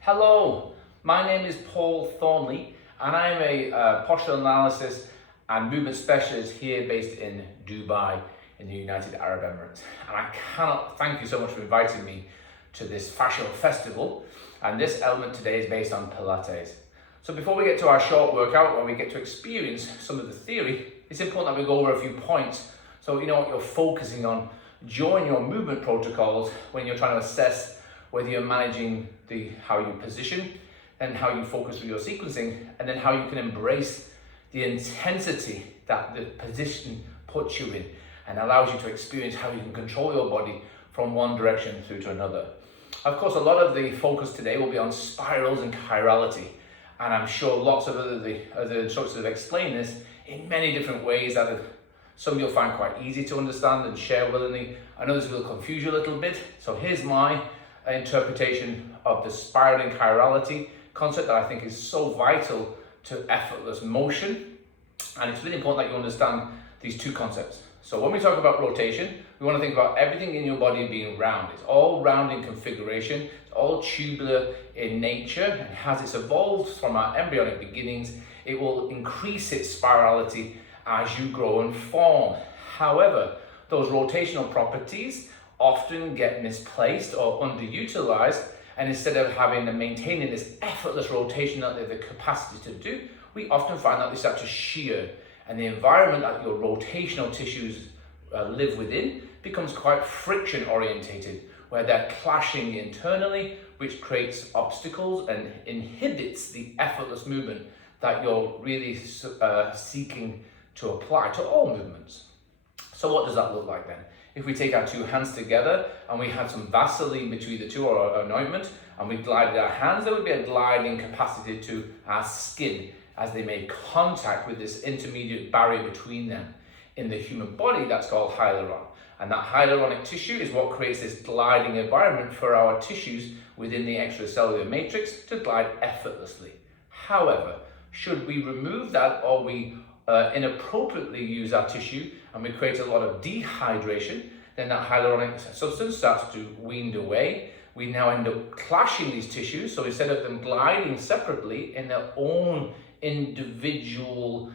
Hello, my name is Paul Thornley and I'm a postural analysis and movement specialist here based in Dubai in the United Arab Emirates. And I cannot thank you so much for inviting me to this fascial festival, and this element today is based on Pilates. So before we get to our short workout where we get to experience some of the theory, it's important that we go over a few points so you know what you're focusing on during your movement protocols when you're trying to assess whether you're managing how you position and how you focus with your sequencing, and then how you can embrace the intensity that the position puts you in and allows you to experience how you can control your body from one direction through to another. Of course, a lot of the focus today will be on spirals and chirality, and I'm sure lots of other instructors have explained this in many different ways that some you'll find quite easy to understand and share willingly, and others will confuse you a little bit. So here's my interpretation of the spiraling chirality concept that I think is so vital to effortless motion, and it's really important that you understand these two concepts. So when we talk about rotation, we want to think about everything in your body being round. It's all round in configuration, it's all tubular in nature, and as it's evolved from our embryonic beginnings, it will increase its spirality as you grow and form. However, those rotational properties often get misplaced or underutilized, and instead of having and maintaining this effortless rotation that they have the capacity to do, we often find that they start to shear, and the environment that your rotational tissues live within becomes quite friction orientated, where they're clashing internally, which creates obstacles and inhibits the effortless movement that you're really seeking to apply to all movements. So what does that look like then? If we take our two hands together and we had some Vaseline between the two, or anointment, and we glided our hands, there would be a gliding capacity to our skin as they made contact with this intermediate barrier between them. In the human body, that's called hyaluron. And that hyaluronic tissue is what creates this gliding environment for our tissues within the extracellular matrix to glide effortlessly. However, should we remove that, or we inappropriately use our tissue and we create a lot of dehydration, then that hyaluronic substance starts to wean away. We now end up clashing these tissues, so instead of them gliding separately in their own individual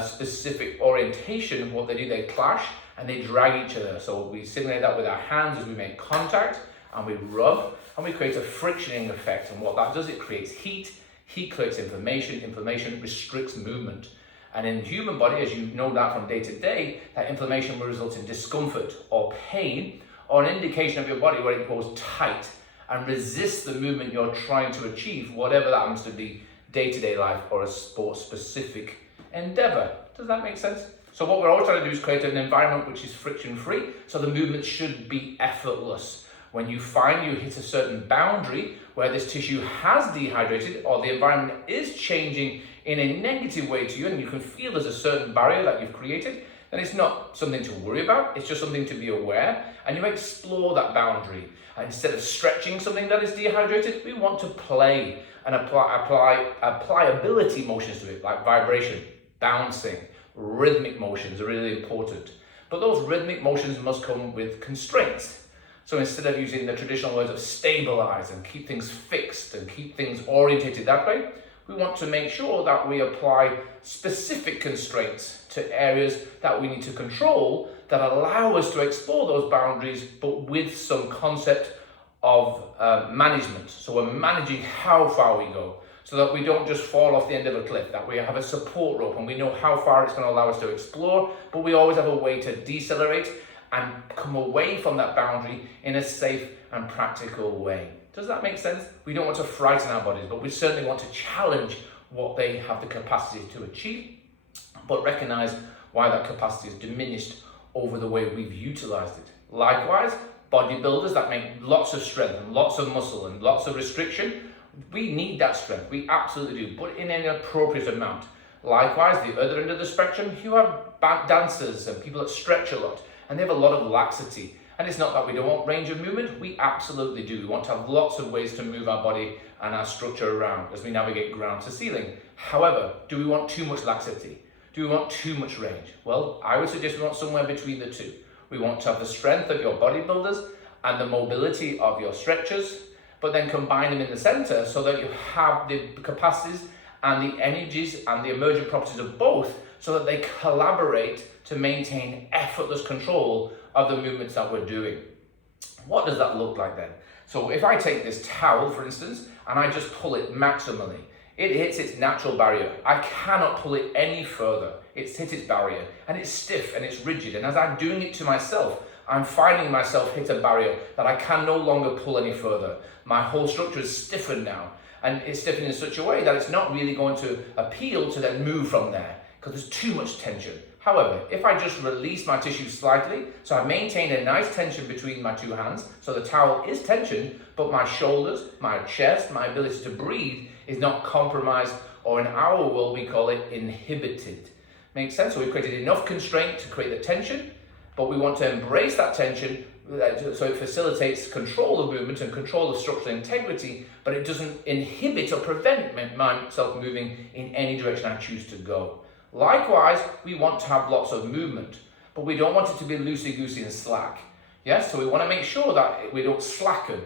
specific orientation, what they do, they clash and they drag each other. So we simulate that with our hands as we make contact and we rub, and we create a frictioning effect, and what that does, it creates heat creates inflammation restricts movement. And in the human body, as you know that from day to day, that inflammation will result in discomfort or pain, or an indication of your body where it goes tight and resists the movement you're trying to achieve, whatever that happens to be, day-to-day life or a sport-specific endeavor. Does that make sense? So what we're always trying to do is create an environment which is friction-free, so the movement should be effortless. When you find you hit a certain boundary where this tissue has dehydrated, or the environment is changing in a negative way to you, and you can feel there's a certain barrier that you've created, then it's not something to worry about, it's just something to be aware, and you explore that boundary. And instead of stretching something that is dehydrated, we want to play and apply pliability motions to it, like vibration, bouncing, rhythmic motions are really important. But those rhythmic motions must come with constraints. So instead of using the traditional words of stabilize and keep things fixed and keep things orientated that way, we want to make sure that we apply specific constraints to areas that we need to control that allow us to explore those boundaries, but with some concept of management. So we're managing how far we go, so that we don't just fall off the end of a cliff, that we have a support rope and we know how far it's going to allow us to explore, but we always have a way to decelerate and come away from that boundary in a safe and practical way. Does that make sense? We don't want to frighten our bodies, but we certainly want to challenge what they have the capacity to achieve, but recognize why that capacity is diminished over the way we've utilized it. Likewise, bodybuilders that make lots of strength and lots of muscle and lots of restriction, we need that strength, we absolutely do, but in an appropriate amount. Likewise, the other end of the spectrum, you have dancers and people that stretch a lot, and they have a lot of laxity. And it's not that we don't want range of movement, we absolutely do. We want to have lots of ways to move our body and our structure around as we navigate ground to ceiling. However, do we want too much laxity? Do we want too much range? Well, I would suggest we want somewhere between the two. We want to have the strength of your bodybuilders and the mobility of your stretchers, but then combine them in the center so that you have the capacities and the energies and the emergent properties of both, so that they collaborate to maintain effortless control of the movements that we're doing. What does that look like then? So if I take this towel, for instance, and I just pull it maximally, it hits its natural barrier. I cannot pull it any further. It's hit its barrier, and it's stiff and it's rigid. And as I'm doing it to myself, I'm finding myself hit a barrier that I can no longer pull any further. My whole structure is stiffened now, and it's stiffened in such a way that it's not really going to appeal to then move from there, because there's too much tension. However, if I just release my tissue slightly, so I maintain a nice tension between my two hands, so the towel is tensioned, but my shoulders, my chest, my ability to breathe is not compromised, or in our world we call it inhibited. Makes sense? So we've created enough constraint to create the tension, but we want to embrace that tension so it facilitates control of movement and control of structural integrity, but it doesn't inhibit or prevent myself moving in any direction I choose to go. Likewise, we want to have lots of movement, but we don't want it to be loosey-goosey and slack. Yes, so we want to make sure that we don't slacken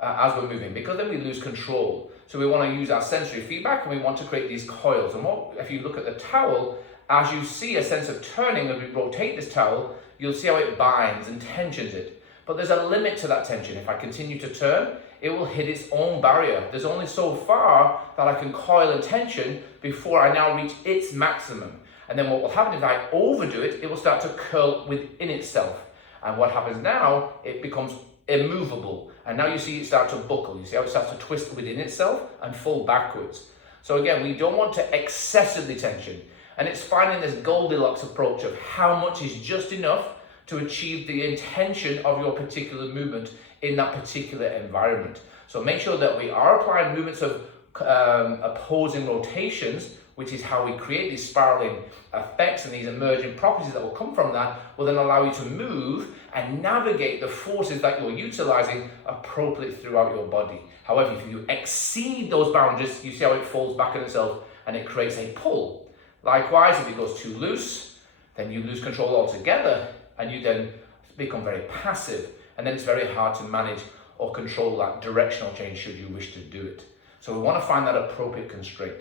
as we're moving, because then we lose control. So we want to use our sensory feedback, and we want to create these coils. And if you look at the towel, as you see a sense of turning, as we rotate this towel, you'll see how it binds and tensions it. But there's a limit to that tension. If I continue to turn, it will hit its own barrier. There's only so far that I can coil and tension before I now reach its maximum. And then what will happen if I overdo it, it will start to curl within itself. And what happens now, it becomes immovable. And now you see it start to buckle. You see how it starts to twist within itself and fall backwards. So again, we don't want to excessively tension. And it's finding this Goldilocks approach of how much is just enough to achieve the intention of your particular movement in that particular environment. So make sure that we are applying movements of opposing rotations, which is how we create these spiraling effects, and these emerging properties that will come from that will then allow you to move and navigate the forces that you're utilizing appropriately throughout your body. However, if you exceed those boundaries, you see how it falls back on itself and it creates a pull. Likewise, if it goes too loose, then you lose control altogether, and you then become very passive, and then it's very hard to manage or control that directional change should you wish to do it. So we want to find that appropriate constraint.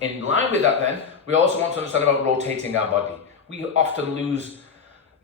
In line with that then, we also want to understand about rotating our body. We often lose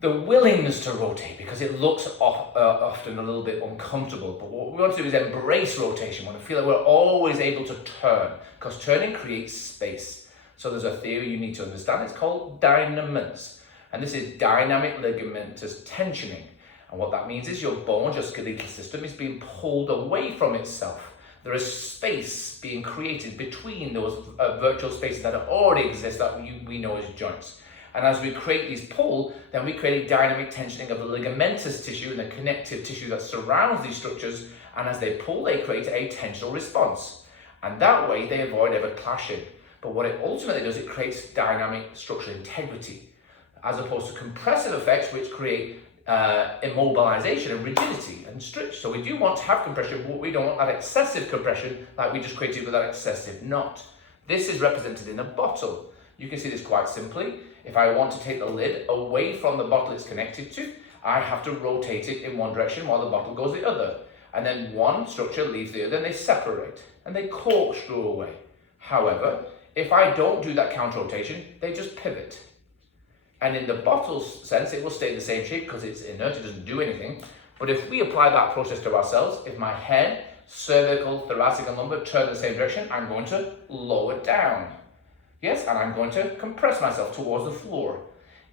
the willingness to rotate because it looks often a little bit uncomfortable. But what we want to do is embrace rotation. We want to feel that we're always able to turn, because turning creates space. So there's a theory you need to understand. It's called dynamance. And this is dynamic ligamentous tensioning. And what that means is your bones, your skeletal system is being pulled away from itself. There is space being created between those virtual spaces that already exist that we know as joints. And as we create these pull, then we create a dynamic tensioning of the ligamentous tissue and the connective tissue that surrounds these structures. And as they pull, they create a tensional response. And that way they avoid ever clashing. But what it ultimately does, it creates dynamic structural integrity, as opposed to compressive effects, which create immobilization and rigidity and stretch. So we do want to have compression, but we don't want that excessive compression like we just created with that excessive knot. This is represented in a bottle. You can see this quite simply. If I want to take the lid away from the bottle it's connected to, I have to rotate it in one direction while the bottle goes the other. And then one structure leaves the other and they separate and they corkscrew away. However, if I don't do that counter rotation, they just pivot. And in the bottle's sense, it will stay the same shape because it's inert, it doesn't do anything. But if we apply that process to ourselves, if my head, cervical, thoracic, and lumbar turn the same direction, I'm going to lower down. Yes, and I'm going to compress myself towards the floor.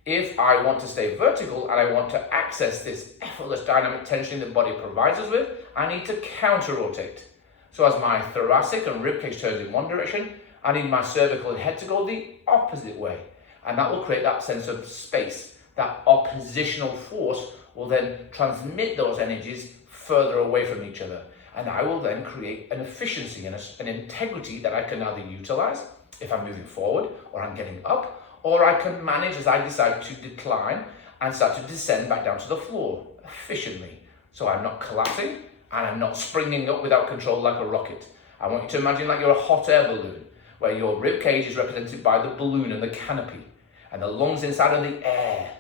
If I want to stay vertical and I want to access this effortless dynamic tension the body provides us with, I need to counter rotate. So as my thoracic and ribcage turns in one direction, I need my cervical and head to go the opposite way. And that will create that sense of space. That oppositional force will then transmit those energies further away from each other. And I will then create an efficiency and an integrity that I can either utilize if I'm moving forward or I'm getting up, or I can manage as I decide to decline and start to descend back down to the floor efficiently. So I'm not collapsing and I'm not springing up without control like a rocket. I want you to imagine like you're a hot air balloon, where your rib cage is represented by the balloon and the canopy, and the lungs inside of the air,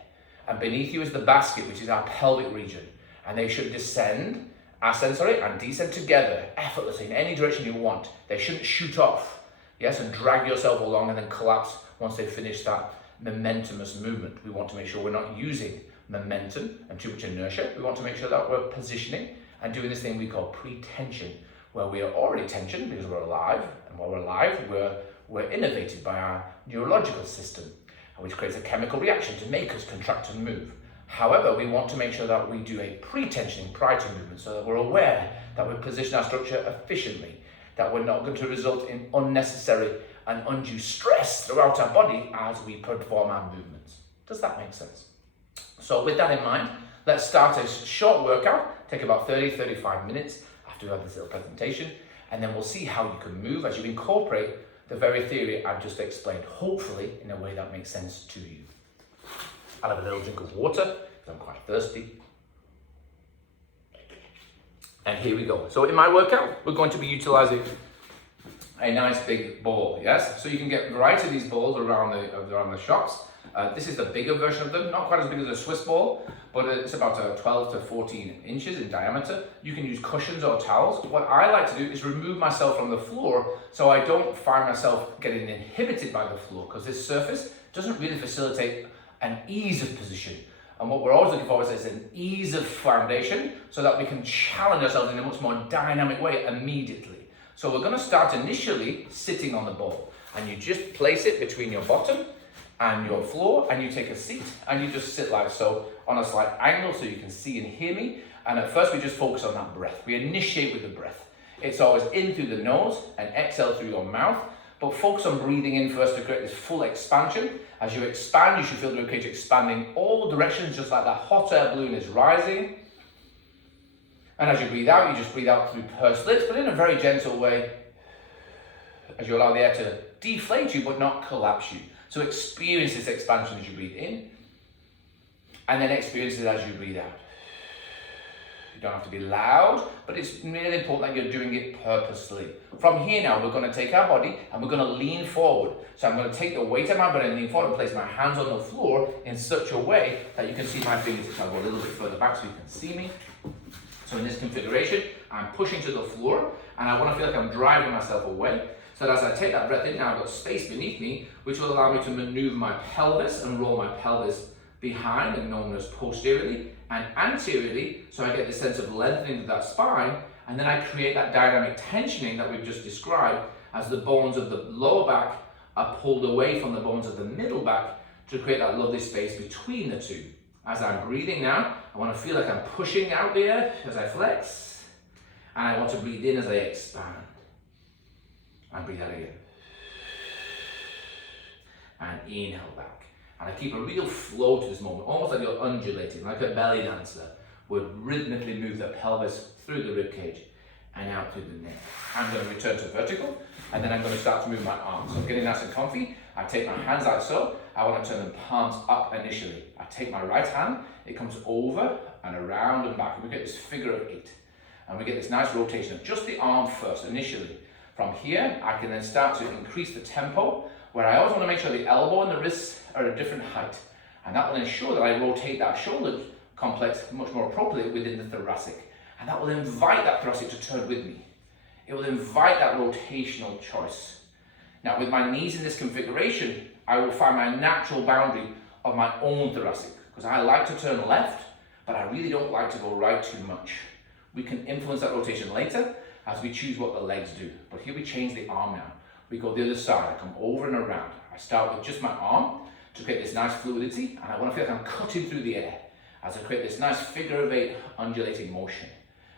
and beneath you is the basket, which is our pelvic region. and they should ascend and descend together effortlessly in any direction you want. They shouldn't shoot off, yes, and drag yourself along and then collapse once they finish that momentumous movement. We want to make sure we're not using momentum and too much inertia. We want to make sure that we're positioning and doing this thing we call pre-tension, where we are already tensioned because we're alive, and while we're alive, we're innervated by our neurological system, which creates a chemical reaction to make us contract and move. However, we want to make sure that we do a pre-tensioning prior to movement so that we're aware that we position our structure efficiently, that we're not going to result in unnecessary and undue stress throughout our body as we perform our movements. Does that make sense? So with that in mind, let's start a short workout, take about 30-35 minutes after we have this little presentation, and then we'll see how you can move as you incorporate the very theory I've just explained, hopefully in a way that makes sense to you. I'll have a little drink of water because I'm quite thirsty. And here we go. So in my workout, we're going to be utilizing a nice big ball, yes? So you can get a variety of these balls around the shops. This is the bigger version of them, not quite as big as a Swiss ball, but it's about 12 to 14 inches in diameter. You can use cushions or towels. What I like to do is remove myself from the floor so I don't find myself getting inhibited by the floor, because this surface doesn't really facilitate an ease of position. And what we're always looking for is an ease of foundation so that we can challenge ourselves in a much more dynamic way immediately. So we're going to start initially sitting on the ball, and you just place it between your bottom and your floor, and you take a seat and you just sit like so on a slight angle so you can see and hear me. And at first we just focus on that breath. We initiate with the breath. It's always in through the nose and exhale through your mouth, but focus on breathing in first to create this full expansion. As you expand, you should feel the ribcage expanding all directions, just like that hot air balloon is rising. And as you breathe out, you just breathe out through pursed lips, but in a very gentle way, as you allow the air to deflate you but not collapse you. So experience this expansion as you breathe in, and then experience it as you breathe out. You don't have to be loud, but it's really important that you're doing it purposely. From here now, we're going to take our body and we're going to lean forward. So I'm going to take the weight of my body and lean forward and place my hands on the floor in such a way that you can see my fingertips. I'll go a little bit further back so you can see me. So in this configuration, I'm pushing to the floor and I want to feel like I'm driving myself away. So that as I take that breath in, now I've got space beneath me, which will allow me to maneuver my pelvis and roll my pelvis behind, and known as posteriorly, and anteriorly, so I get the sense of lengthening of that spine, and then I create that dynamic tensioning that we've just described as the bones of the lower back are pulled away from the bones of the middle back to create that lovely space between the two. As I'm breathing now, I want to feel like I'm pushing out the air as I flex, and I want to breathe in as I expand. And breathe out again. And inhale back. And I keep a real flow to this moment, almost like you're undulating, like a belly dancer would rhythmically move the pelvis through the rib cage and out through the neck. I'm going to return to vertical, and then I'm going to start to move my arms. So I'm getting nice and comfy. I take my hands like so. I want to turn the palms up initially. I take my right hand, it comes over and around and back, and we get this figure of 8. And we get this nice rotation of just the arm first initially. From here, I can then start to increase the tempo, where I always want to make sure the elbow and the wrists are a different height. And that will ensure that I rotate that shoulder complex much more appropriately within the thoracic. And that will invite that thoracic to turn with me. It will invite that rotational choice. Now, with my knees in this configuration, I will find my natural boundary of my own thoracic, because I like to turn left, but I really don't like to go right too much. We can influence that rotation later, as we choose what the legs do. But here we change the arm now. We go the other side, I come over and around. I start with just my arm to create this nice fluidity, and I want to feel like I'm cutting through the air as I create this nice figure of 8 undulating motion.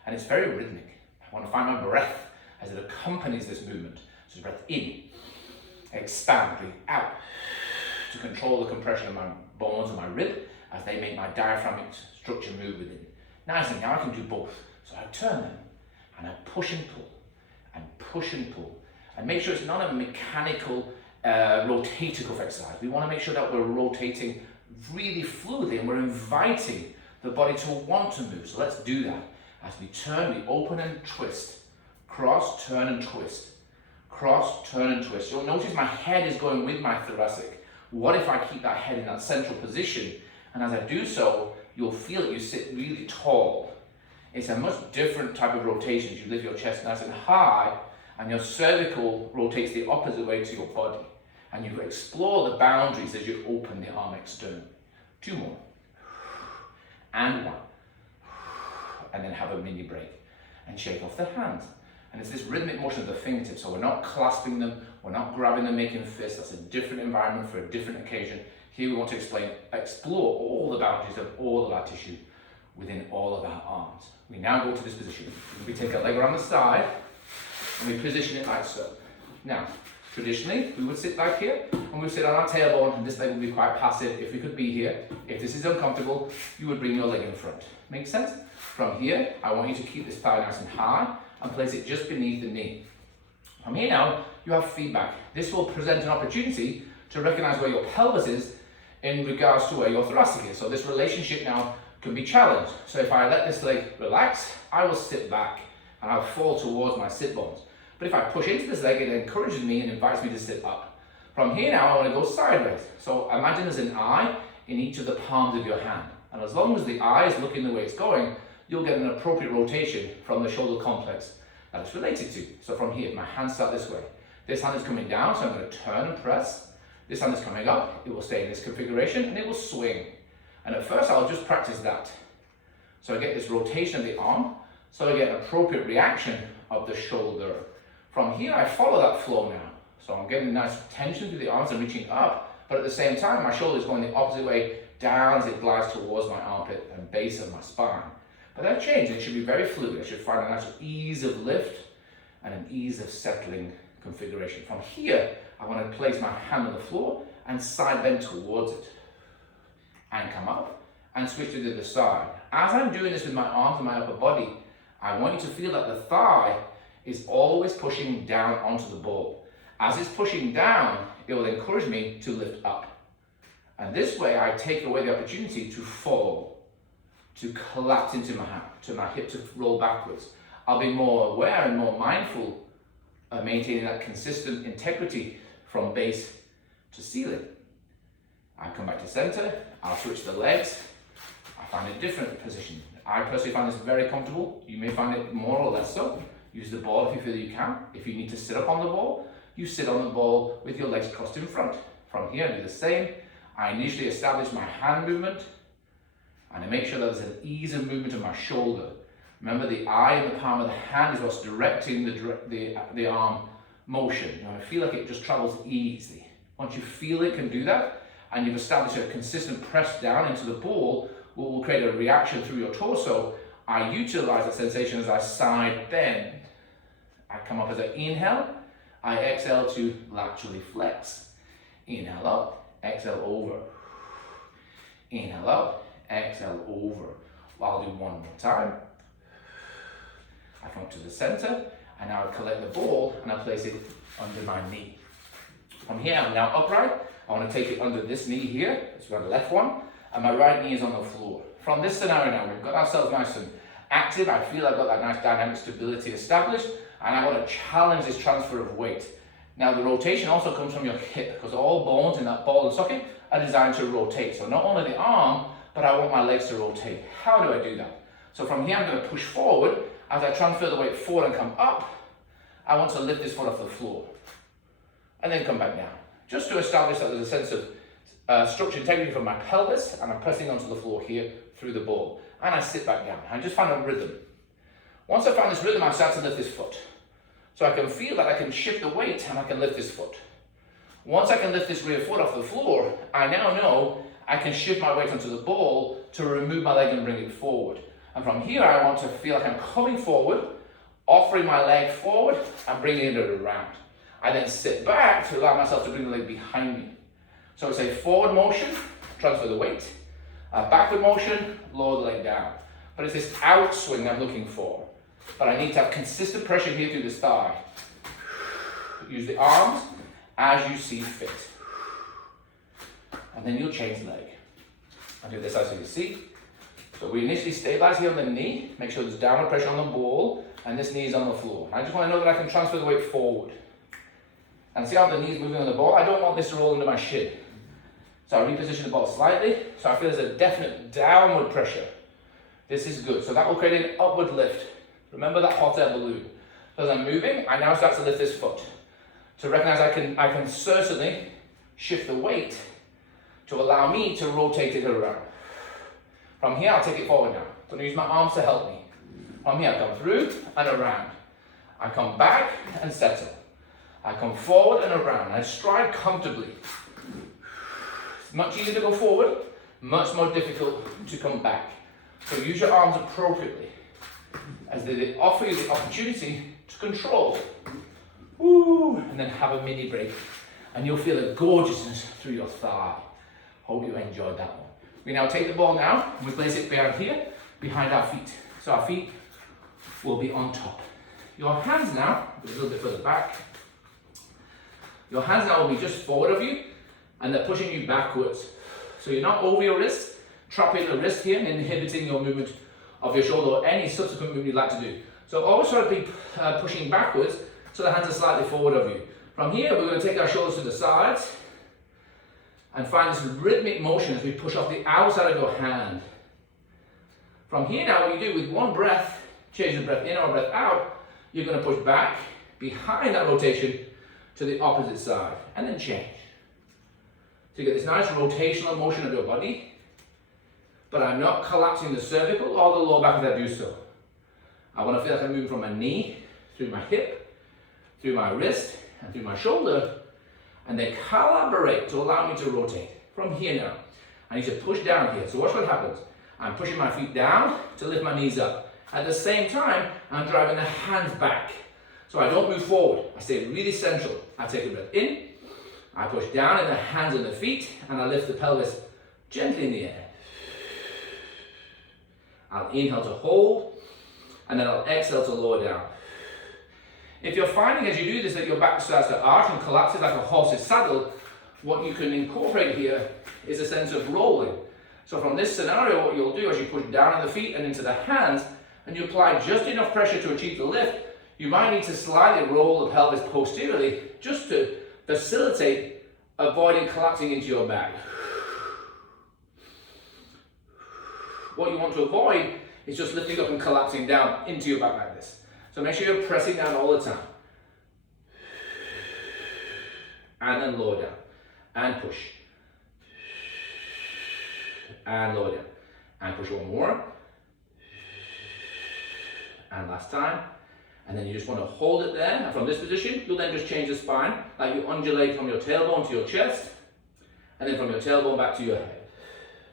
And it's very rhythmic. I want to find my breath as it accompanies this movement. So breath in, expand, breathe out to control the compression of my bones and my rib as they make my diaphragmic structure move within. Nicely, now I can do both. So I turn them, and I push and pull, and push and pull. And make sure it's not a mechanical rotative exercise. We want to make sure that we're rotating really fluidly and we're inviting the body to want to move. So let's do that. As we turn, we open and twist. Cross, turn and twist. Cross, turn and twist. You'll notice my head is going with my thoracic. What if I keep that head in that central position? And as I do so, you'll feel that you sit really tall. It's a much different type of rotation. You lift your chest nice and high, and your cervical rotates the opposite way to your body. And you explore the boundaries as you open the arm externally. 2 more. And 1. And then have a mini break. And shake off the hands. And it's this rhythmic motion of the fingertips. So we're not clasping them, we're not grabbing them, making fists. That's a different environment for a different occasion. Here we want to explore all the boundaries of all of our tissue within all of our arms. We now go to this position. We take a leg around the side, and we position it like so. Now, traditionally, we would sit like here, and we would sit on our tailbone, and this leg would be quite passive if we could be here. If this is uncomfortable, you would bring your leg in front. Make sense? From here, I want you to keep this thigh nice and high, and place it just beneath the knee. From here now, you have feedback. This will present an opportunity to recognize where your pelvis is in regards to where your thoracic is. So this relationship now can be challenged. So if I let this leg relax, I will sit back and I'll fall towards my sit bones. But if I push into this leg, it encourages me and invites me to sit up. From here now, I want to go sideways. So imagine there's an eye in each of the palms of your hand. And as long as the eye is looking the way it's going, you'll get an appropriate rotation from the shoulder complex that it's related to. So from here, my hands start this way. This hand is coming down, so I'm going to turn and press. This hand is coming up, it will stay in this configuration, and it will swing. And at first, I'll just practice that. So I get this rotation of the arm, so I get an appropriate reaction of the shoulder. From here, I follow that flow now. So I'm getting nice tension through the arms and reaching up, but at the same time, my shoulder is going the opposite way down as it glides towards my armpit and base of my spine. But that change, it should be very fluid. I should find a nice ease of lift and an ease of settling configuration. From here, I want to place my hand on the floor and side bend towards it. And come up and switch to the other side. As I'm doing this with my arms and my upper body, I want you to feel that the thigh is always pushing down onto the ball. As it's pushing down, it will encourage me to lift up. And this way, I take away the opportunity to fall, to collapse into my hip, to roll backwards. I'll be more aware and more mindful of maintaining that consistent integrity from base to ceiling. I come back to center, I'll switch the legs, I find a different position. I personally find this very comfortable. You may find it more or less so. Use the ball if you feel you can. If you need to sit up on the ball, you sit on the ball with your legs crossed in front. From here, I do the same. I initially establish my hand movement, and I make sure that there's an ease of movement of my shoulder. Remember, the eye and the palm of the hand is what's directing the arm motion. You know, I feel like it just travels easily. Once you feel it can do that, and you've established a consistent press down into the ball, will create a reaction through your torso. I utilize that sensation as I side bend. I come up as I inhale, I exhale to laterally flex. Inhale up, exhale over. Inhale up, exhale over. I'll do one more time. I come up to the center, and now I collect the ball and I place it under my knee. From here, I'm now upright. I want to take it under this knee here, it's my left one, and my right knee is on the floor. From this scenario now, we've got ourselves nice and active. I feel I've got that nice dynamic stability established, and I want to challenge this transfer of weight. Now, the rotation also comes from your hip, because all bones in that ball and socket are designed to rotate. So not only the arm, but I want my legs to rotate. How do I do that? So from here, I'm going to push forward. As I transfer the weight forward and come up, I want to lift this foot off the floor, and then come back down. Just to establish that there's a sense of structure integrity from my pelvis, and I'm pressing onto the floor here through the ball. And I sit back down. I just find a rhythm. Once I find this rhythm, I start to lift this foot. So I can feel that I can shift the weight and I can lift this foot. Once I can lift this rear foot off the floor, I now know I can shift my weight onto the ball to remove my leg and bring it forward. And from here, I want to feel like I'm coming forward, offering my leg forward and bringing it around. I then sit back to allow myself to bring the leg behind me. So it's a forward motion, transfer the weight, a backward motion, lower the leg down. But it's this outswing I'm looking for. But I need to have consistent pressure here through this thigh. Use the arms as you see fit. And then you'll change the leg. I'll do this as you see. So we initially stabilize here on the knee, make sure there's downward pressure on the ball, and this knee is on the floor. I just want to know that I can transfer the weight forward. And see how the knee is moving on the ball? I don't want this to roll into my shin. So I reposition the ball slightly, so I feel there's a definite downward pressure. This is good. So that will create an upward lift. Remember that hot air balloon. So as I'm moving, I now start to lift this foot. To recognize I can certainly shift the weight to allow me to rotate it around. From here, I'll take it forward now. So I'm going to use my arms to help me. From here, I come through and around. I come back and settle. I come forward and around. I stride comfortably. It's much easier to go forward, much more difficult to come back. So use your arms appropriately as they offer you the opportunity to control. Woo, and then have a mini break. And you'll feel a gorgeousness through your thigh. Hope you enjoyed that one. We now take the ball now and we place it behind here, behind our feet. So our feet will be on top. Your hands now, a little bit further back. Your hands now will be just forward of you and they're pushing you backwards. So you're not over your wrist, trapping the wrist here and inhibiting your movement of your shoulder or any subsequent movement you'd like to do. So always try to be pushing backwards so the hands are slightly forward of you. From here, we're going to take our shoulders to the sides and find this rhythmic motion as we push off the outside of your hand. From here now, what you do with one breath, change the breath in or breath out, you're going to push back behind that rotation to the opposite side and then change. So you get this nice rotational motion of your body, but I'm not collapsing the cervical or the lower back as I do so. I want to feel like I'm moving from my knee, through my hip, through my wrist, and through my shoulder, and then collaborate to allow me to rotate. From here now, I need to push down here. So watch what happens. I'm pushing my feet down to lift my knees up. At the same time, I'm driving the hands back. So I don't move forward. I stay really central. I take a breath in, I push down in the hands and the feet, and I lift the pelvis gently in the air. I'll inhale to hold, and then I'll exhale to lower down. If you're finding as you do this that your back starts to arch and collapses like a horse's saddle, what you can incorporate here is a sense of rolling. So from this scenario, what you'll do as you push down on the feet and into the hands, and you apply just enough pressure to achieve the lift, you might need to slightly roll the pelvis posteriorly just to facilitate avoiding collapsing into your back. What you want to avoid is just lifting up and collapsing down into your back like this. So make sure you're pressing down all the time. And then lower down. And push. And lower down. And push one more. And last time. And then you just want to hold it there. And from this position, you'll then just change the spine. Like you undulate from your tailbone to your chest. And then from your tailbone back to your head.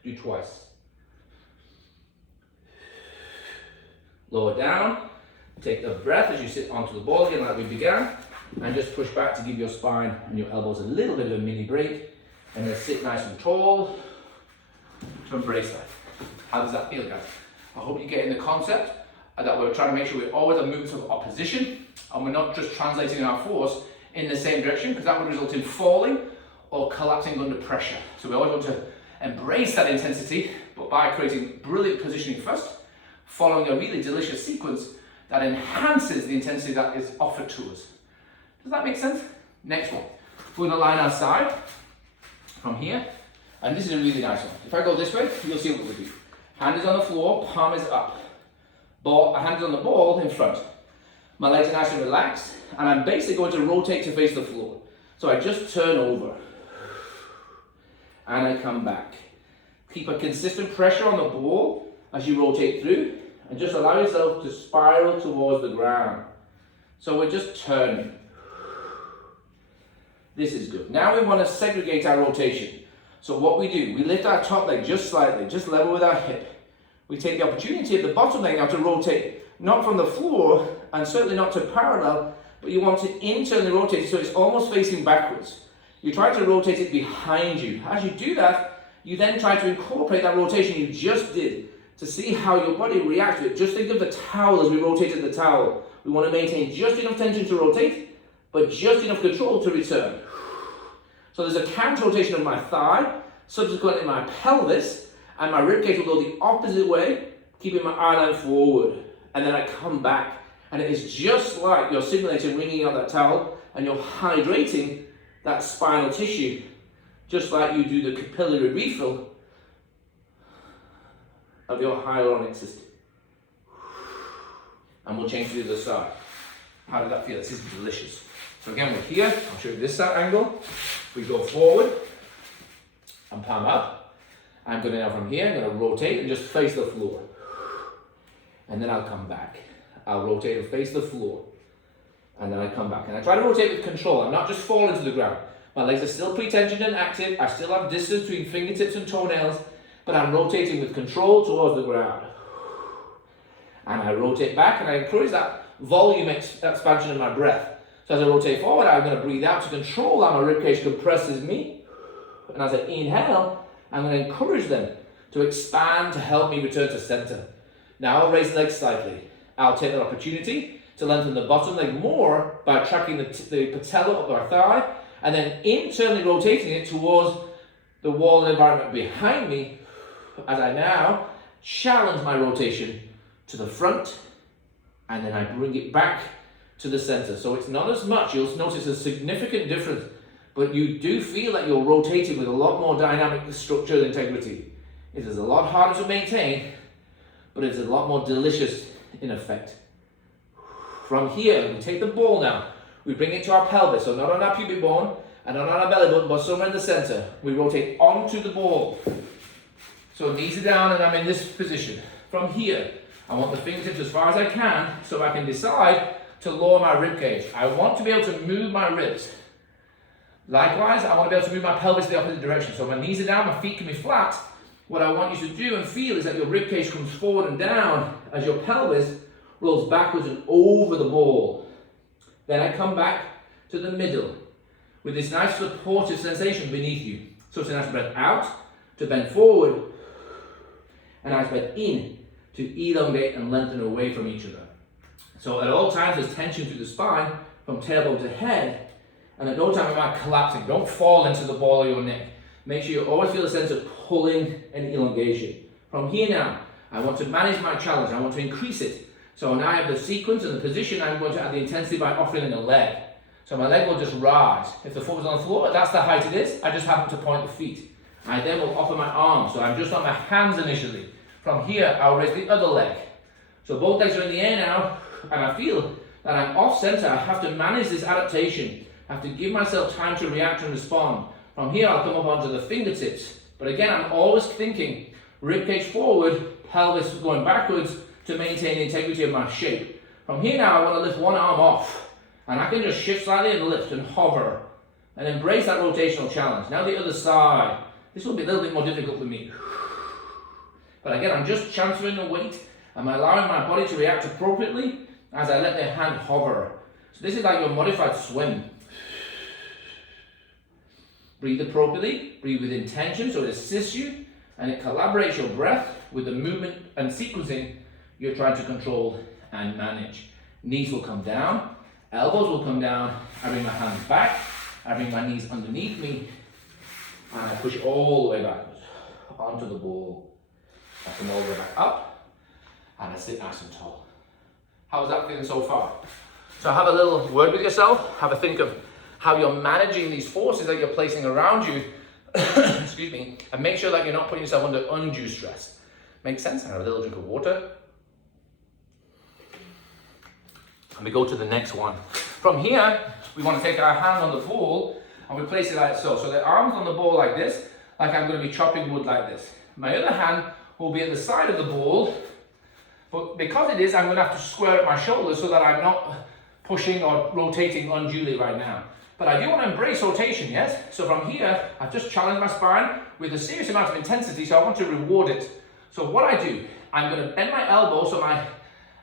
Do twice. Lower down. Take a breath as you sit onto the ball again like we began. And just push back to give your spine and your elbows a little bit of a mini break. And then sit nice and tall to embrace that. How does that feel, guys? I hope you're getting the concept that we're trying to make sure we always have movements of opposition and we're not just translating our force in the same direction, because that would result in falling or collapsing under pressure. So we always want to embrace that intensity, but by creating brilliant positioning first, following a really delicious sequence that enhances the intensity that is offered to us. Does that make sense? Next one. We're going to line our side from here, and this is a really nice one. If I go this way, you'll see what we do. Hand is on the floor, palm is up. Hand is on the ball in front. My legs are nice and relaxed, and I'm basically going to rotate to face the floor. So I just turn over, and I come back. Keep a consistent pressure on the ball as you rotate through, and just allow yourself to spiral towards the ground. So we're just turning. This is good. Now we want to segregate our rotation. So what we do, we lift our top leg just slightly, just level with our hip. We take the opportunity at the bottom leg now to rotate, not from the floor, and certainly not to parallel, but you want to internally rotate so it's almost facing backwards. You try to rotate it behind you. As you do that, you then try to incorporate that rotation you just did to see how your body reacts to it. Just think of the towel as we rotated the towel. We want to maintain just enough tension to rotate, but just enough control to return. So there's a counter rotation of my thigh, subsequently my pelvis, and my ribcage will go the opposite way, keeping my eye line forward. And then I come back, and it is just like you're simulating wringing out that towel, and you're hydrating that spinal tissue, just like you do the capillary refill of your hyaluronic system. and we'll change to the other side. How did that feel? This is delicious. So again, we're here. I'll show you this side angle. We go forward and palm up. I'm going to now from here, I'm going to rotate and just face the floor. And then I'll come back. I'll rotate and face the floor. And then I come back. And I try to rotate with control. I'm not just falling to the ground. My legs are still pre-tensioned and active. I still have distance between fingertips and toenails, but I'm rotating with control towards the ground. And I rotate back, and I encourage that volume expansion of my breath. So as I rotate forward, I'm going to breathe out to control how my ribcage compresses me. And as I inhale, I'm going to encourage them to expand to help me return to center. Now I'll raise the legs slightly. I'll take that opportunity to lengthen the bottom leg more by tracking the patella up my thigh, and then internally rotating it towards the wall and environment behind me as I now challenge my rotation to the front, and then I bring it back to the center. So it's not as much, you'll notice a significant difference, but you do feel that you're rotating with a lot more dynamic structure and integrity. It is a lot harder to maintain, but it's a lot more delicious in effect. From here, we take the ball now, we bring it to our pelvis, so not on our pubic bone and not on our belly button, but somewhere in the center. We rotate onto the ball. So knees are down and I'm in this position. From here, I want the fingertips as far as I can so I can decide to lower my rib cage. I want to be able to move my ribs. Likewise, I want to be able to move my pelvis the opposite direction. So my knees are down, my feet can be flat. What I want you to do and feel is that your rib cage comes forward and down as your pelvis rolls backwards and over the ball. Then I come back to the middle with this nice supportive sensation beneath you. So it's a nice breath out to bend forward, and nice breath in to elongate and lengthen away from each other. So at all times there's tension through the spine from tailbone to head, and at no time am I collapsing. Don't fall into the ball of your neck. Make sure you always feel a sense of pulling and elongation. From here now, I want to manage my challenge. I want to increase it. So now I have the sequence and the position. I'm going to add the intensity by offering a leg. So my leg will just rise. If the foot was on the floor, that's the height it is. I just happen to point the feet. I then will offer my arms. So I'm just on my hands initially. From here, I'll raise the other leg. So both legs are in the air now, and I feel that I'm off center. I have to manage this adaptation. I have to give myself time to react and respond. From here, I'll come up onto the fingertips. But again, I'm always thinking ribcage forward, pelvis going backwards to maintain the integrity of my shape. From here now, I want to lift one arm off, and I can just shift slightly and lift and hover and embrace that rotational challenge. Now the other side. This will be a little bit more difficult for me. But again, I'm just transferring the weight. I'm allowing my body to react appropriately as I let the hand hover. So this is like your modified swim. Breathe appropriately, breathe with intention so it assists you and it collaborates your breath with the movement and sequencing you're trying to control and manage. Knees will come down, elbows will come down, I bring my hands back, I bring my knees underneath me, and I push all the way backwards onto the ball. I come all the way back up, and I sit nice and tall. How's that feeling so far? So have a little word with yourself, have a think of how you're managing these forces that you're placing around you, excuse me, and make sure that you're not putting yourself under undue stress. Makes sense? And have a little drink of water. And we go to the next one. From here, we want to take our hand on the ball and we place it like so. So the arms on the ball like this, like I'm going to be chopping wood like this. My other hand will be at the side of the ball, but because it is, I'm going to have to square up my shoulders so that I'm not pushing or rotating unduly right now. But I do want to embrace rotation, yes? So from here, I've just challenged my spine with a serious amount of intensity, so I want to reward it. So what I do, I'm going to bend my elbow so my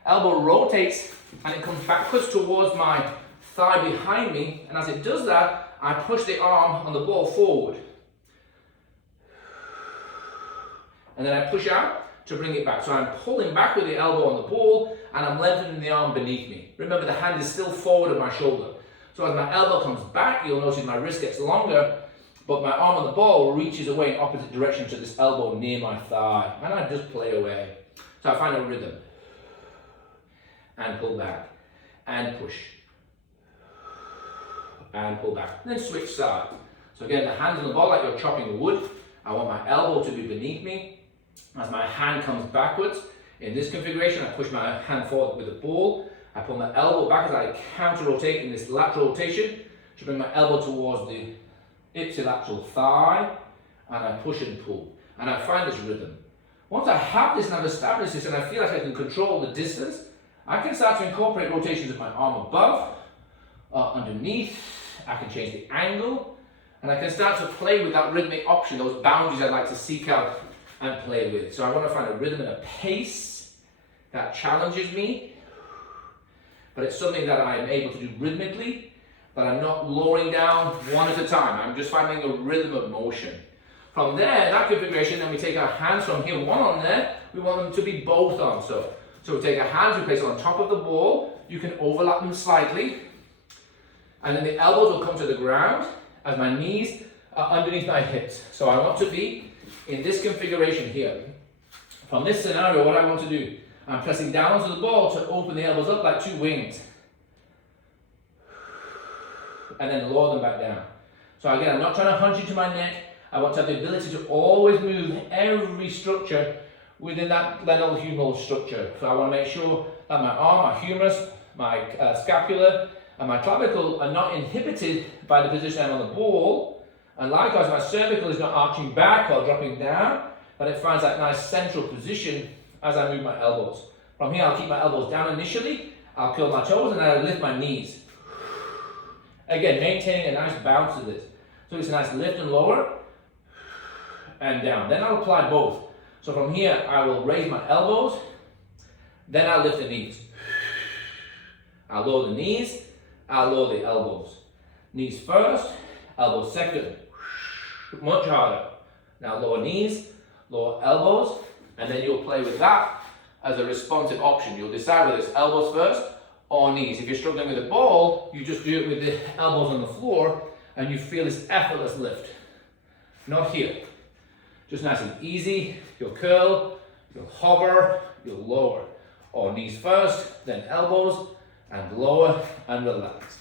elbow rotates and it comes backwards towards my thigh behind me, and as it does that, I push the arm on the ball forward. And then I push out to bring it back. So I'm pulling back with the elbow on the ball and I'm lengthening the arm beneath me. Remember, the hand is still forward of my shoulder. So as my elbow comes back, you'll notice my wrist gets longer, but my arm on the ball reaches away in opposite direction to this elbow near my thigh. And I just play away. So I find a rhythm. And pull back. And push. And pull back. And then switch sides. So again, the hands on the ball like you're chopping wood. I want my elbow to be beneath me. As my hand comes backwards, In this configuration, I push my hand forward with the ball. I pull my elbow back as I counter-rotate in this lateral rotation to bring my elbow towards the ipsilateral thigh, and I push and pull. And I find this rhythm. Once I have this and I've established this and I feel like I can control the distance, I can start to incorporate rotations of my arm above, underneath. I can change the angle, and I can start to play with that rhythmic option, those boundaries I'd like to seek out and play with. So I want to find a rhythm and a pace that challenges me, but it's something that I'm able to do rhythmically, that I'm not lowering down one at a time. I'm just finding a rhythm of motion. From there, that configuration, then we take our hands from here, one on there, we want them to be both on. So we take our hands, we place them on top of the ball, you can overlap them slightly, and then the elbows will come to the ground as my knees are underneath my hips. So I want to be in this configuration here. From this scenario, what I want to do, I'm pressing down onto the ball to open the elbows up like two wings, and then lower them back down. So again, I'm not trying to hunch into my neck. I want to have the ability to always move every structure within that glenohumeral structure. So I want to make sure that my arm, my humerus, my scapula, and my clavicle are not inhibited by the position I'm on the ball. And likewise, my cervical is not arching back or dropping down, but it finds that nice central position as I move my elbows. From here, I'll keep my elbows down initially, I'll curl my toes, and then I'll lift my knees. Again, maintaining a nice bounce to this. So it's a nice lift and lower, and down. Then I'll apply both. So from here, I will raise my elbows, then I'll lift the knees. I'll lower the knees, I'll lower the elbows. Knees first, elbows second. Much harder. Now lower knees, lower elbows, and then you'll play with that as a responsive option. You'll decide whether it's elbows first or knees. If you're struggling with the ball, you just do it with the elbows on the floor, and you feel this effortless lift. Not here. Just nice and easy. You'll curl, you'll hover, you'll lower. Or knees first, then elbows, and lower and relax.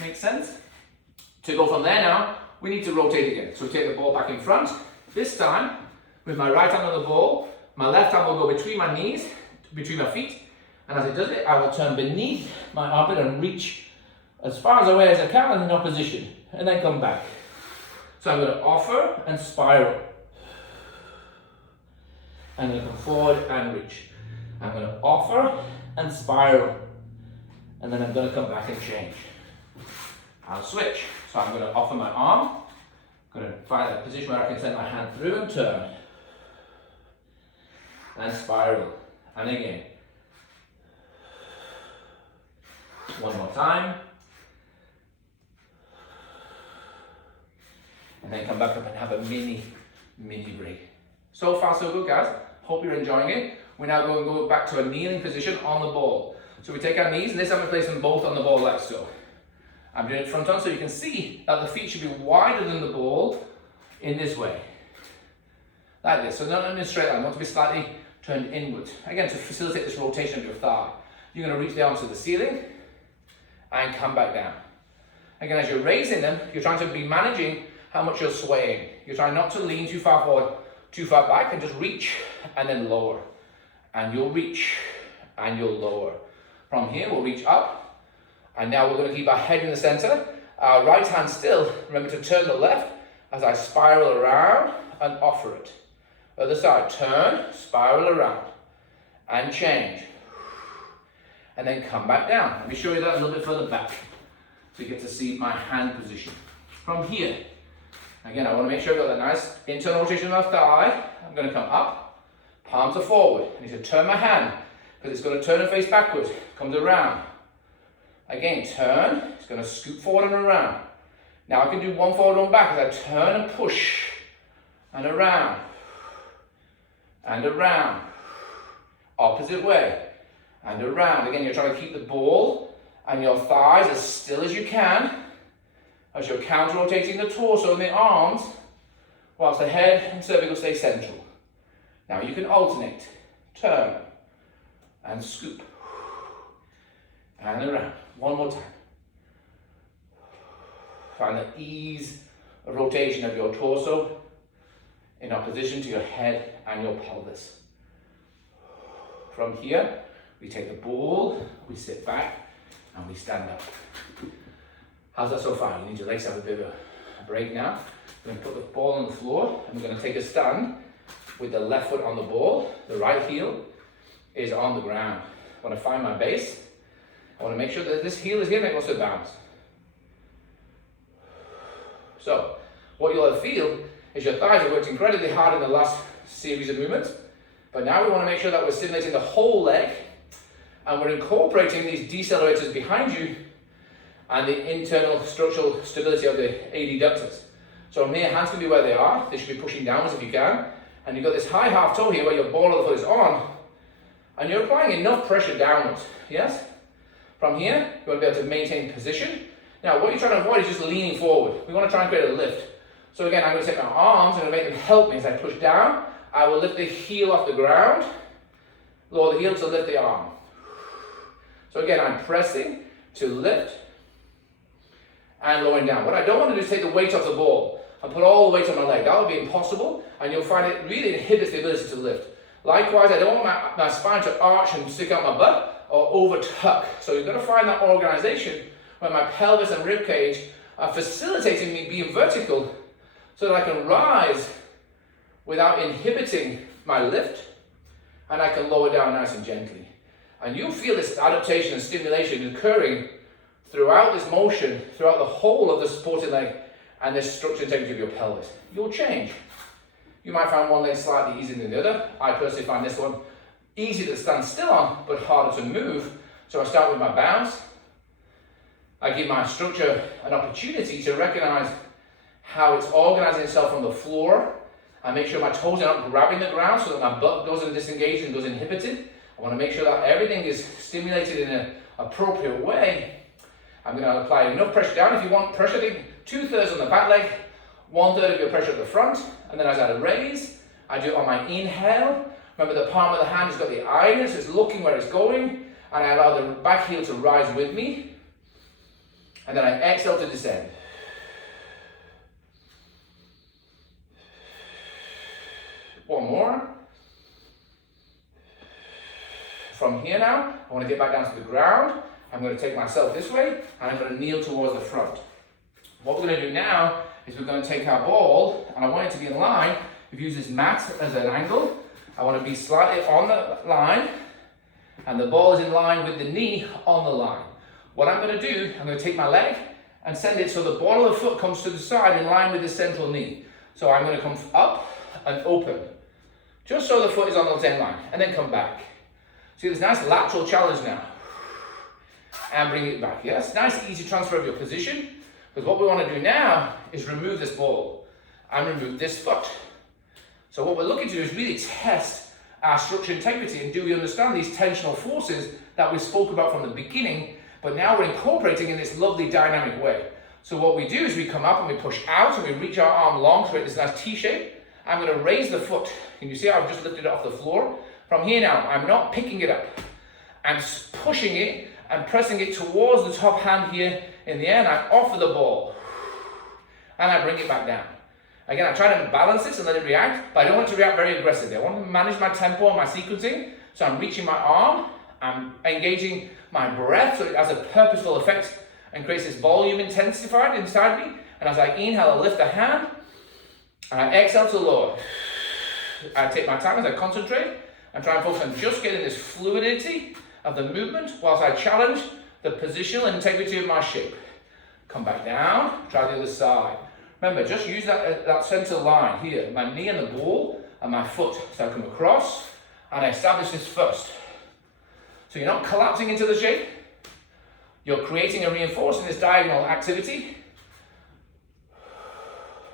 Make sense? To go from there now, we need to rotate again. So we take the ball back in front. This time, with my right hand on the ball, my left hand will go between my knees, between my feet, and as it does it, I will turn beneath my armpit and reach as far away as I can in opposition, and then come back. So I'm going to offer and spiral. I'm going to come forward and reach. I'm going to offer and spiral. And then I'm going to come back and change. I'll switch. So I'm going to offer my arm. I'm going to find a position where I can send my hand through and turn. And spiral. And again. One more time. And then come back up and have a mini break. So far so good, guys. Hope you're enjoying it. We're now going to go back to a kneeling position on the ball. So we take our knees, and this time we place them both on the ball like so. I'm doing it front on so you can see that the feet should be wider than the ball in this way. Like this. So not in a straight line. I want to be slightly turned inwards. Again, to facilitate this rotation of your thigh. You're going to reach the arms to the ceiling and come back down. Again, as you're raising them, you're trying to be managing how much you're swaying. You're trying not to lean too far forward, too far back, and just reach and then lower. And you'll reach and you'll lower. From here, we'll reach up. And now we're going to keep our head in the center. Our right hand still. Remember to turn the left as I spiral around and offer it. Other side, turn, spiral around, and change. And then come back down. Let me show you that a little bit further back, so you get to see my hand position. From here, again, I want to make sure I've got that nice internal rotation of my thigh. I'm going to come up, palms are forward. I need to turn my hand, because it's going to turn and face backwards. Comes around. Again, turn, it's going to scoop forward and around. Now I can do one forward, one back as I turn and push, and around, and around, opposite way, and around. Again, you're trying to keep the ball and your thighs as still as you can, as you're counter-rotating the torso and the arms, whilst the head and cervical stay central. Now you can alternate, turn, and scoop, and around. One more time. Find the ease of rotation of your torso in opposition to your head and your pelvis. From here, we take the ball, we sit back, and we stand up. How's that so far? You need your legs to have a bit of a break now. We're going to put the ball on the floor, and we're going to take a stand with the left foot on the ball. The right heel is on the ground. I want to find my base. I want to make sure that this heel is here and it goes to bounce. So, what you'll feel is your thighs have worked incredibly hard in the last series of movements, but now we want to make sure that we're stimulating the whole leg, and we're incorporating these decelerators behind you and the internal structural stability of the adductors. So from here, hands can be where they are. They should be pushing downwards if you can. And you've got this high half toe here where your ball of the foot is on, and you're applying enough pressure downwards, yes? From here, you want to be able to maintain position. Now, what you're trying to avoid is just leaning forward. We want to try and create a lift. So again, I'm going to take my arms and I'm going to make them help me as I push down. I will lift the heel off the ground, lower the heel to lift the arm. So again, I'm pressing to lift and lowering down. What I don't want to do is take the weight off the ball and put all the weight on my leg. That would be impossible, and you'll find it really inhibits the ability to lift. Likewise, I don't want my spine to arch and stick out my butt or over tuck. So you've got to find that organization where my pelvis and rib cage are facilitating me being vertical so that I can rise without inhibiting my lift, and I can lower down nice and gently. And you'll feel this adaptation and stimulation occurring throughout this motion, throughout the whole of the supported leg and this structural integrity of your pelvis. You'll change. You might find one leg slightly easier than the other. I personally find this one easy to stand still on, but harder to move. So I start with my bounce. I give my structure an opportunity to recognize how it's organizing itself on the floor. I make sure my toes are not grabbing the ground so that my butt doesn't disengage and goes inhibited. I want to make sure that everything is stimulated in an appropriate way. I'm going to apply enough pressure down. If you want pressure, I think 2/3 on the back leg, 1/3 of your pressure at the front, and then as I raise, I do it on my inhale. Remember, the palm of the hand has got the eye in it, so it's looking where it's going, and I allow the back heel to rise with me, and then I exhale to descend. One more. From here now, I want to get back down to the ground. I'm going to take myself this way, and I'm going to kneel towards the front. What we're going to do now is we're going to take our ball, and I want it to be in line. We've used this mat as an angle. I want to be slightly on the line, and the ball is in line with the knee on the line. What I'm going to do, I'm going to take my leg and send it so the ball of the foot comes to the side in line with the central knee. So I'm going to come up and open, just so the foot is on the same line, and then come back. See this nice lateral challenge now. And bring it back, yes? Nice, easy transfer of your position. Because what we want to do now is remove this ball and remove this foot. So what we're looking to do is really test our structural integrity, and do we understand these tensional forces that we spoke about from the beginning, but now we're incorporating in this lovely dynamic way. So what we do is we come up and we push out and we reach our arm long to create this nice T shape. I'm going to raise the foot. Can you see how I've just lifted it off the floor? From here now, I'm not picking it up. I'm pushing it and pressing it towards the top hand here in the air, and I offer the ball. And I bring it back down. Again, I try to balance this and let it react, but I don't want it to react very aggressively. I want to manage my tempo and my sequencing. So I'm reaching my arm, I'm engaging my breath so it has a purposeful effect and creates this volume intensified inside me. And as I inhale, I lift the hand, and I exhale to lower. I take my time as I concentrate and try and focus on just getting this fluidity of the movement whilst I challenge the positional integrity of my shape. Come back down, try the other side. Remember, just use that center line here, my knee and the ball and my foot. So I come across and I establish this first. So you're not collapsing into the shape, you're creating and reinforcing this diagonal activity.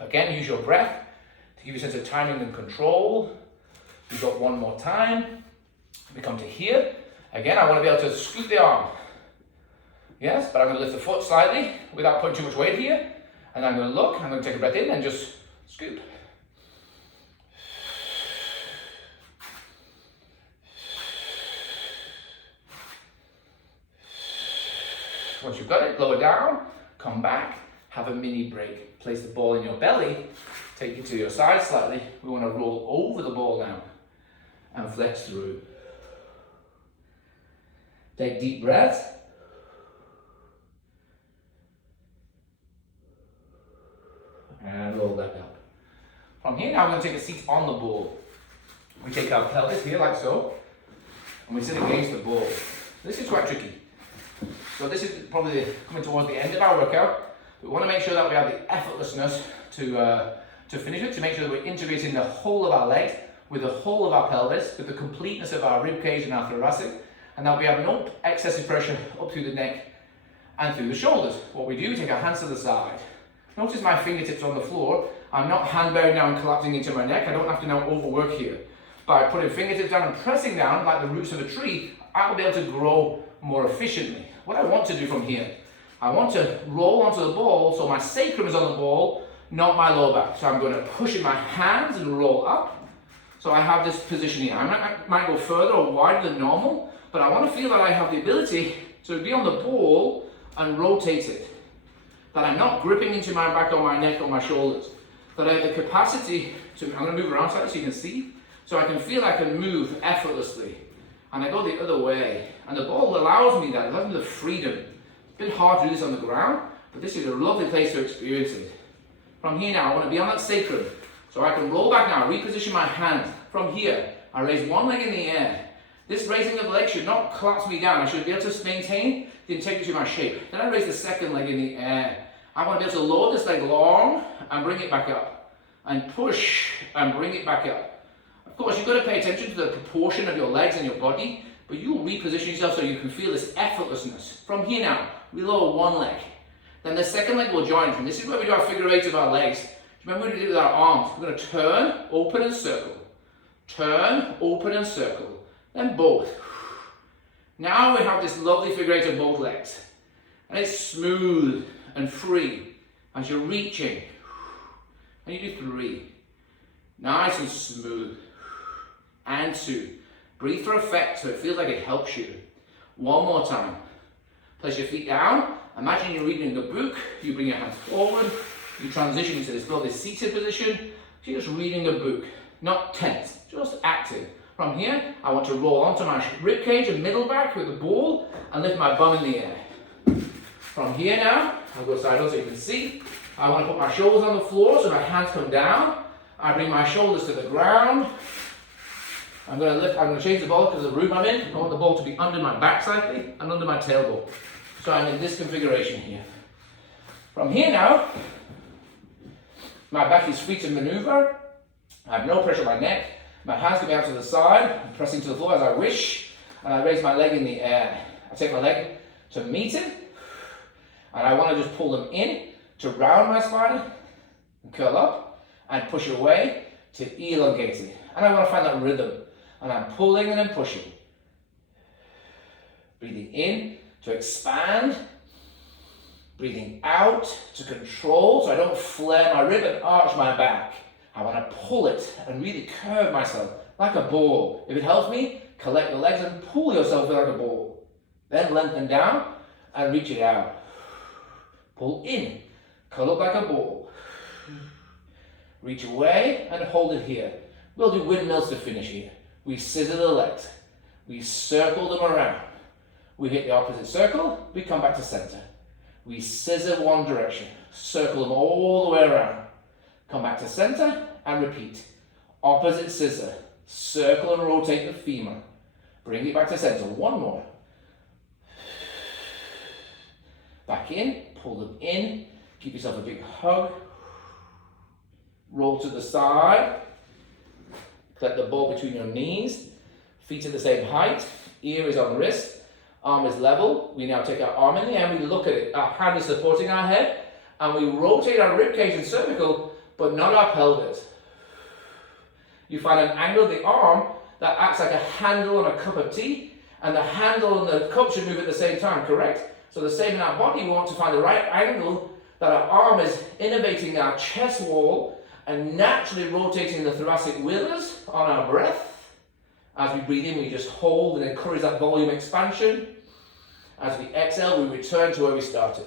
Again, use your breath to give you a sense of timing and control. You've got one more time. We come to here. Again, I want to be able to scoop the arm. Yes, but I'm going to lift the foot slightly without putting too much weight here. And I'm going to look, I'm going to take a breath in and just scoop. Once you've got it, lower down, come back, have a mini break. Place the ball in your belly, take it to your side slightly. We want to roll over the ball now and flex through. Take deep breaths. And roll back up. From here now, we're going to take a seat on the ball. We take our pelvis here like so, and we sit against the ball. This is quite tricky. So this is probably coming towards the end of our workout. We want to make sure that we have the effortlessness to finish it, to make sure that we're integrating the whole of our legs with the whole of our pelvis, with the completeness of our rib cage and our thoracic, and that we have no excessive pressure up through the neck and through the shoulders. What we do, take our hands to the side. Notice my fingertips on the floor. I'm not hand bearing down and collapsing into my neck. I don't have to now overwork here. By putting fingertips down and pressing down like the roots of a tree, I will be able to grow more efficiently. What I want to do from here, I want to roll onto the ball so my sacrum is on the ball, not my lower back. So I'm going to push in my hands and roll up. So I have this position here. I might go further or wider than normal, but I want to feel that I have the ability to be on the ball and rotate it. That I'm not gripping into my back or my neck or my shoulders. That I have the capacity to, I'm going to move around slightly so you can see, so I can feel I can move effortlessly. And I go the other way. And the ball allows me that, it allows me the freedom. It's a bit hard to do this on the ground, but this is a lovely place to experience it. From here now, I want to be on that sacrum. So I can roll back now, reposition my hand. From here, I raise one leg in the air. This raising of the leg should not collapse me down. I should be able to maintain the integrity of my shape. Then I raise the second leg in the air. I want to be able to lower this leg long and bring it back up. And push and bring it back up. Of course, you've got to pay attention to the proportion of your legs and your body, but you reposition yourself so you can feel this effortlessness. From here now, we lower one leg. Then the second leg will join. And this is where we do our figure eight of our legs. Remember what we did with our arms. We're going to turn, open and circle. Turn, open and circle. Then both. Now we have this lovely figure eight of both legs. And it's smooth and free as you're reaching. And you do 3. Nice and smooth. And 2. Breathe for effect so it feels like it helps you. One more time. Place your feet down. Imagine you're reading a book. You bring your hands forward. You transition into this lovely seated position. So you're just reading a book. Not tense, just active. From here, I want to roll onto my rib cage and middle back with the ball and lift my bum in the air. From here now, I'll go side on so you can see. I want to put my shoulders on the floor so my hands come down. I bring my shoulders to the ground. I'm going to change the ball because of the room I'm in. I want the ball to be under my back slightly and under my tailbone. So I'm in this configuration here. From here now, my back is free to maneuver. I have no pressure on my neck. My hands can be out to the side, I'm pressing to the floor as I wish, and I raise my leg in the air. I take my leg to meet it, and I want to just pull them in to round my spine, and curl up, and push away to elongate it. And I want to find that rhythm, and I'm pulling and I'm pushing. Breathing in to expand, breathing out to control so I don't flare my rib and arch my back. I want to pull it and really curve myself like a ball. If it helps me, collect the legs and pull yourself like a ball. Then lengthen down and reach it out. Pull in, curl up like a ball. Reach away and hold it here. We'll do windmills to finish here. We scissor the legs. We circle them around. We hit the opposite circle, we come back to center. We scissor one direction, circle them all the way around. Come back to center and repeat. Opposite scissor. Circle and rotate the femur. Bring it back to center. One more. Back in. Pull them in. Give yourself a big hug. Roll to the side. Collect the ball between your knees. Feet at the same height. Ear is on wrist. Arm is level. We now take our arm in the air and we look at it. Our hand is supporting our head. And we rotate our ribcage and cervical, but not our pelvis. You find an angle of the arm that acts like a handle on a cup of tea, and the handle and the cup should move at the same time, correct? So the same in our body, we want to find the right angle that our arm is innervating our chest wall and naturally rotating the thoracic withers on our breath. As we breathe in, we just hold and encourage that volume expansion. As we exhale, we return to where we started.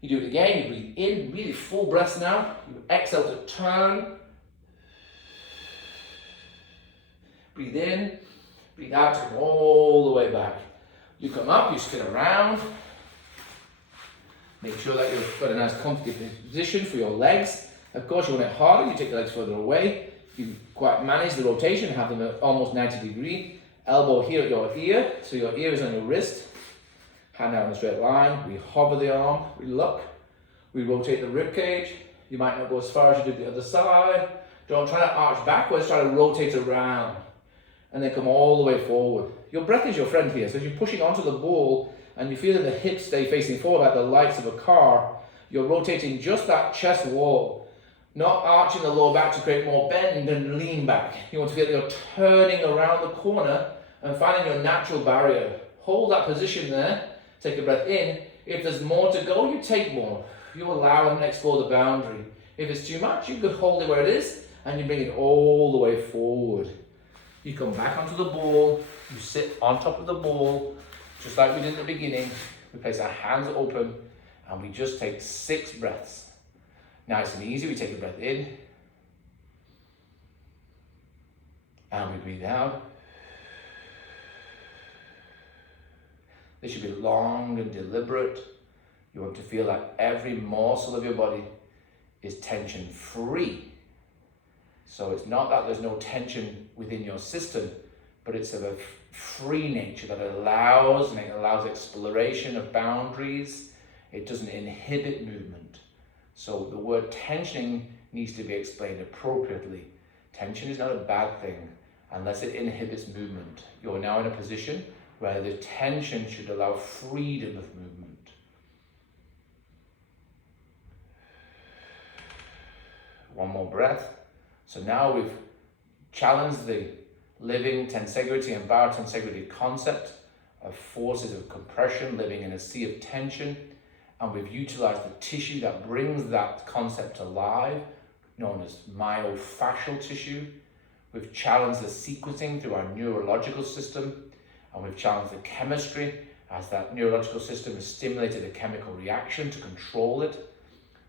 You do it again, you breathe in, really full breaths now. You exhale to turn. Breathe in, breathe out to come all the way back. You come up, you spin around. Make sure that you've got a nice comfortable position for your legs. Of course, you want it harder, you take the legs further away. You quite manage the rotation, have them at almost 90 degree. Elbow here at your ear, so your ear is on your wrist. Hand out in a straight line. We hover the arm, we look. We rotate the rib cage. You might not go as far as you did the other side. Don't try to arch backwards, try to rotate around. And then come all the way forward. Your breath is your friend here, so as you're pushing onto the ball and you feel that the hips stay facing forward like the lights of a car, you're rotating just that chest wall, not arching the lower back to create more bend and lean back. You want to feel that you're turning around the corner and finding your natural barrier. Hold that position there, take a breath in. If there's more to go, you take more. You allow and explore the boundary. If it's too much, you could hold it where it is and you bring it all the way forward. You come back onto the ball, you sit on top of the ball, just like we did at the beginning. We place our hands open and we just take 6 breaths. Nice and easy, we take a breath in and we breathe out. This should be long and deliberate. You want to feel like every morsel of your body is tension free. So it's not that there's no tension within your system, but it's of a free nature that allows exploration of boundaries. It doesn't inhibit movement. So the word tensioning needs to be explained appropriately. Tension is not a bad thing unless it inhibits movement. You're now in a position where the tension should allow freedom of movement. One more breath. So now we've challenged the living tensegrity and biotensegrity concept of forces of compression living in a sea of tension, and we've utilized the tissue that brings that concept alive, known as myofascial tissue. We've challenged the sequencing through our neurological system, and we've challenged the chemistry as that neurological system has stimulated a chemical reaction to control it.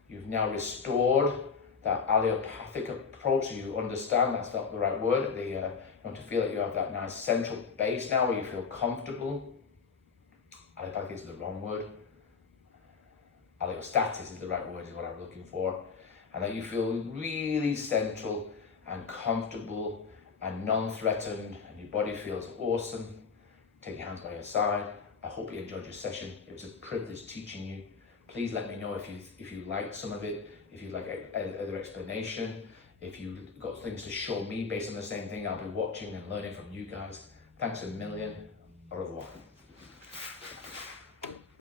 You've now restored that allopathic approach, so you understand that's not the right word. You want to feel that you have that nice central base now where you feel comfortable. Allopathic is the wrong word. Allostasis is the right word, is what I'm looking for. And that you feel really central and comfortable and non-threatened, and your body feels awesome. Take your hands by your side. I hope you enjoyed your session. It was a privilege teaching you. Please let me know if you liked some of it, if you like other explanation, if you got things to show me based on the same thing. I'll be watching and learning from you guys. Thanks a million. Au revoir.